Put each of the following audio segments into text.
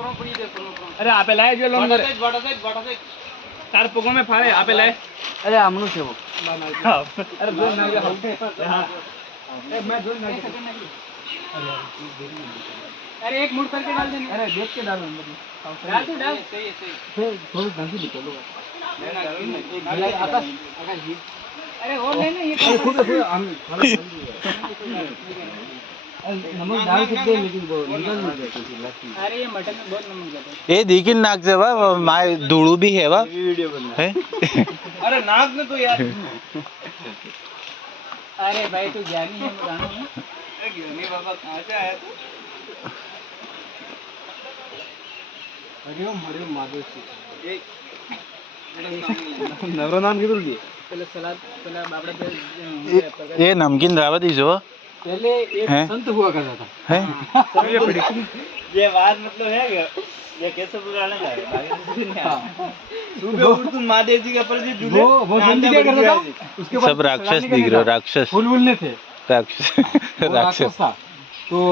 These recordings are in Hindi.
अरे आपे लाए जो लोग तार पगों में फाड़े आपे लाए अरे आमनु છે वो अरे दो ना हां मैं दो ना अरे एक मुड़ करके डाल देना अरे देख के डालो अंदर डाल दो डाल सही है थोड़ा ढंग से निकालो आकाश अरे और लेना ये खुद हम नमक डाल सकते हैं लेकिन वो निकल नहीं जाती अरे ये मटन में बहुत नमक जाता है ए देखिन नाक से वा माय धूड़ू भी है वा वीडियो बना है अरे नाक में तो यार अरे भाई तू ज्ञानी है बताना ना ज्ञानी बाबा कहाँ से आया तू हरिओम महादेव जी नवरो नाम किधर दिए पहले सलाद पहले बाबड़ा पे ये नमकीन रावा दीजो पहले एक संत हुआ करता था है ये बात मतलब है क्या ये कैसे पुराना है सुबह उठ तुम महादेव जी के प्रति जुड़े वो संत क्या करता था उसके बाद सब राक्षस दिख रहे हो राक्षस फूल वूलने थे राक्षस वो राक्षस था तो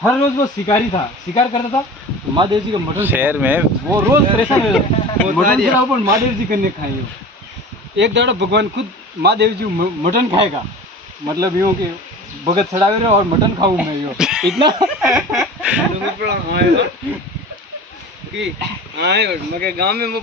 हर रोज वो शिकारी था शिकार करता था तो महादेव जी का मटन शहर में वो रोज परेशान हो जाता मटन खिलाओ पर महादेव जी करने खाएंगे एक दाड़ा भगवान खुद महादेव जी मटन खाएगा मतलब यूँ कि भगत चढ़ावे रहे और मटन खाऊं मैं यो इतना आए मगे गांव में वो